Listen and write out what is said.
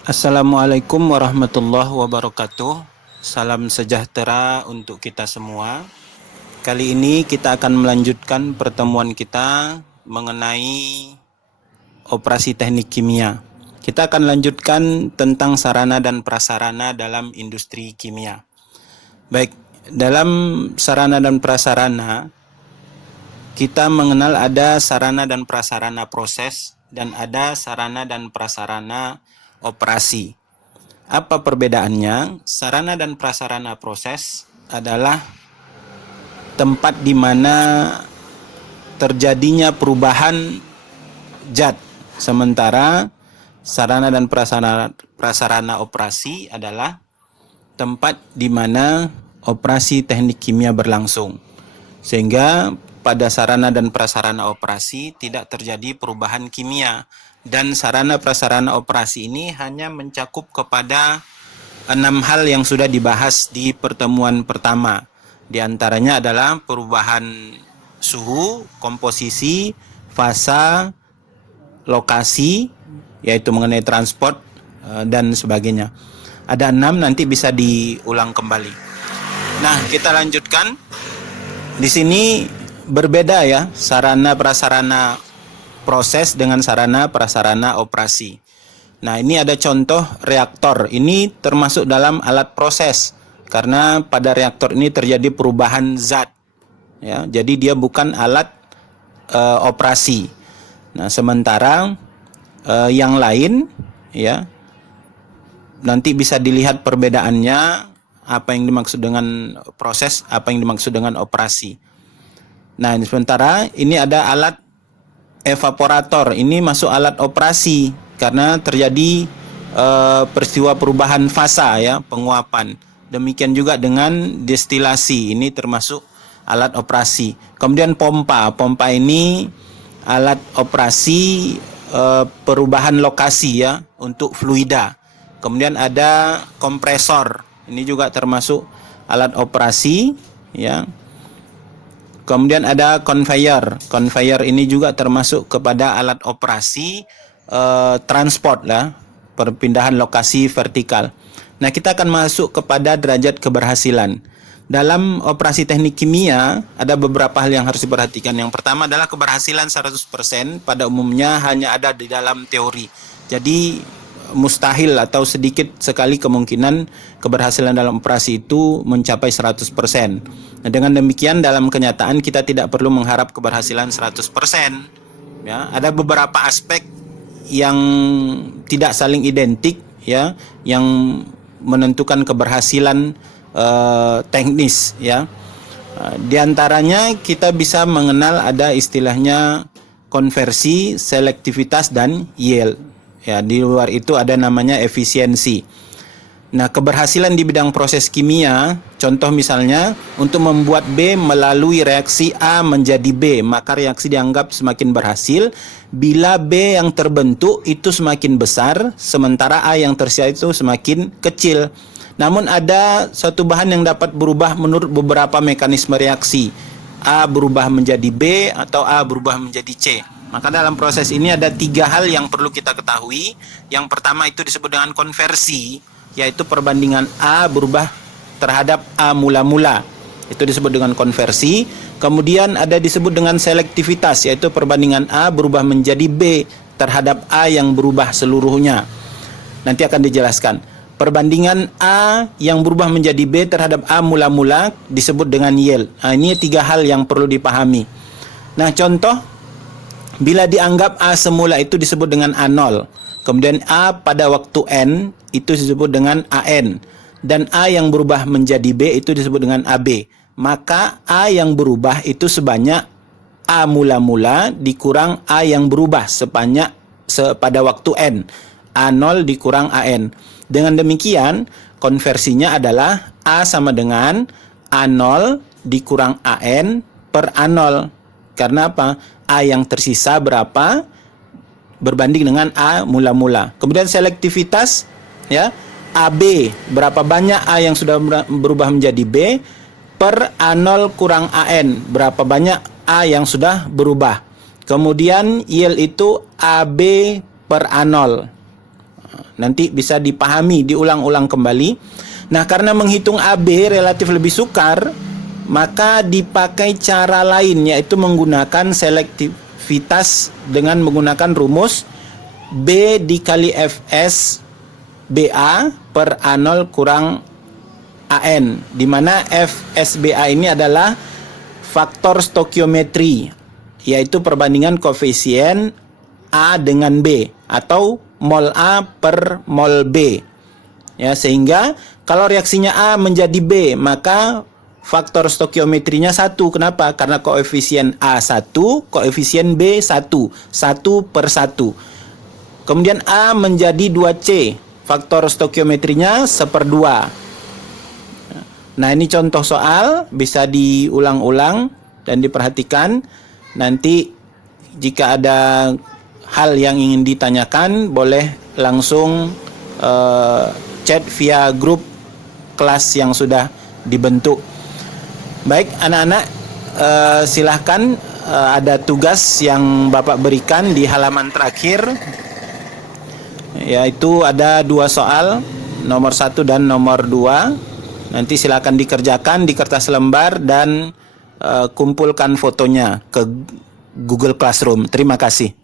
Assalamualaikum warahmatullahi wabarakatuh. Salam sejahtera untuk kita semua. Kali ini kita akan melanjutkan pertemuan kita mengenai operasi teknik kimia. Kita akan lanjutkan tentang sarana dan prasarana dalam industri kimia. Baik, dalam sarana dan prasarana kita mengenal ada sarana dan prasarana proses dan ada sarana dan prasarana operasi. Apa perbedaannya? Sarana dan prasarana proses adalah tempat di mana terjadinya perubahan zat. Sementara sarana dan prasarana operasi adalah tempat di mana operasi teknik kimia berlangsung. Sehingga pada sarana dan prasarana operasi tidak terjadi perubahan kimia. Dan sarana prasarana operasi ini hanya mencakup kepada 6 hal yang sudah dibahas di pertemuan pertama. Di antaranya adalah perubahan suhu, komposisi, fasa, lokasi, yaitu mengenai transport dan sebagainya. Ada 6, nanti bisa diulang kembali. Nah, kita lanjutkan. Di sini berbeda ya sarana prasarana proses dengan sarana prasarana operasi. Nah, ini ada contoh reaktor. Ini termasuk dalam alat proses karena pada reaktor ini terjadi perubahan zat. Ya, jadi dia bukan alat operasi. Nah, sementara yang lain ya nanti bisa dilihat perbedaannya, apa yang dimaksud dengan proses, apa yang dimaksud dengan operasi. Nah, sementara ini ada alat evaporator. Ini masuk alat operasi karena terjadi peristiwa perubahan fasa ya, penguapan. Demikian juga dengan destilasi, ini termasuk alat operasi. Kemudian pompa. Pompa ini alat operasi perubahan lokasi ya untuk fluida. Kemudian ada kompresor. Ini juga termasuk alat operasi ya. Kemudian ada conveyor. Conveyor ini juga termasuk kepada alat operasi transport lah, perpindahan lokasi vertikal. Nah, kita akan masuk kepada derajat keberhasilan. Dalam operasi teknik kimia ada beberapa hal yang harus diperhatikan. Yang pertama adalah keberhasilan 100% pada umumnya hanya ada di dalam teori. Jadi mustahil atau sedikit sekali kemungkinan keberhasilan dalam operasi itu mencapai 100%. Nah, dengan demikian dalam kenyataan kita tidak perlu mengharap keberhasilan 100%. Ya, ada beberapa aspek yang tidak saling identik ya, yang menentukan keberhasilan teknis ya. Di antaranya kita bisa mengenal ada istilahnya konversi, selektivitas dan yield. Ya, di luar itu ada namanya efisiensi. Nah, keberhasilan di bidang proses kimia, contoh misalnya untuk membuat B melalui reaksi A menjadi B, maka reaksi dianggap semakin berhasil bila B yang terbentuk itu semakin besar, sementara A yang tersisa itu semakin kecil. Namun ada suatu bahan yang dapat berubah menurut beberapa mekanisme reaksi. A berubah menjadi B atau A berubah menjadi C. Maka dalam proses ini ada 3 hal yang perlu kita ketahui. Yang pertama itu disebut dengan konversi, yaitu perbandingan A berubah terhadap A mula-mula. Itu disebut dengan konversi. Kemudian ada disebut dengan selektivitas, yaitu perbandingan A berubah menjadi B terhadap A yang berubah seluruhnya. Nanti akan dijelaskan. Perbandingan A yang berubah menjadi B terhadap A mula-mula disebut dengan yield. Nah, ini 3 hal yang perlu dipahami. Nah, contoh, bila dianggap A semula itu disebut dengan A0. Kemudian A pada waktu N itu disebut dengan AN. Dan A yang berubah menjadi B itu disebut dengan AB. Maka A yang berubah itu sebanyak A mula-mula dikurang A yang berubah pada waktu N. A0 dikurang AN. Dengan demikian, konversinya adalah A sama dengan A0 dikurang AN per A0. Karena apa? A yang tersisa berapa berbanding dengan A mula-mula. Kemudian selektivitas ya, AB berapa banyak A yang sudah berubah menjadi B per A0 kurang AN berapa banyak A yang sudah berubah. Kemudian yield itu AB per A0. Nanti bisa dipahami, diulang-ulang kembali. Nah, karena menghitung AB relatif lebih sukar, maka dipakai cara lain, yaitu menggunakan selektivitas dengan menggunakan rumus B dikali Fs BA per A0 kurang AN, di mana FSBA ini adalah faktor stokiometri, yaitu perbandingan koefisien A dengan B atau mol A per mol B. Ya, sehingga kalau reaksinya A menjadi B, maka faktor stokiometrinya 1. Kenapa? Karena koefisien A 1, koefisien B 1, 1 per 1. Kemudian A menjadi 2C, faktor stokiometrinya 1/2. Nah, ini contoh soal, bisa diulang-ulang dan diperhatikan. Nanti jika ada hal yang ingin ditanyakan, boleh langsung chat via grup kelas yang sudah dibentuk. Baik, anak-anak, silahkan, ada tugas yang Bapak berikan di halaman terakhir, yaitu ada 2 soal, nomor 1 dan nomor 2. Nanti silakan dikerjakan di kertas lembar dan kumpulkan fotonya ke Google Classroom. Terima kasih.